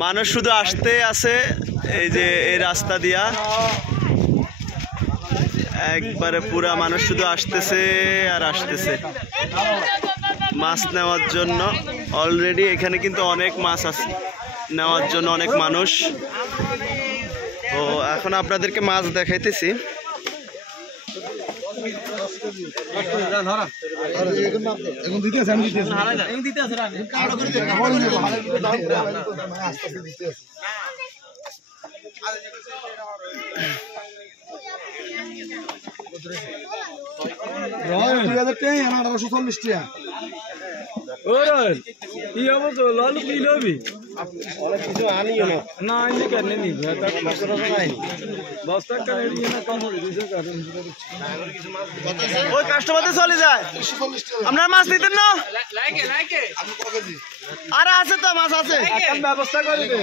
মানুষ শুধু আসতে আছে এই যে এই রাস্তা দিয়া একবারে পুরা মানুষ শুধু আসতেছে আর আসতেছে মাছ নেওয়ার জন্য। অলরেডি এখানে কিন্তু অনেক মাছ আছে নেওয়ার জন্য, অনেক মানুষ। তো এখন আপনাদেরকে মাছ দেখাইতেছি। কাস্টমারদের চলে যায়, আপনার মাছ নিতেন না? আরে আছে তো মাছ আছে, ব্যবস্থা করবে।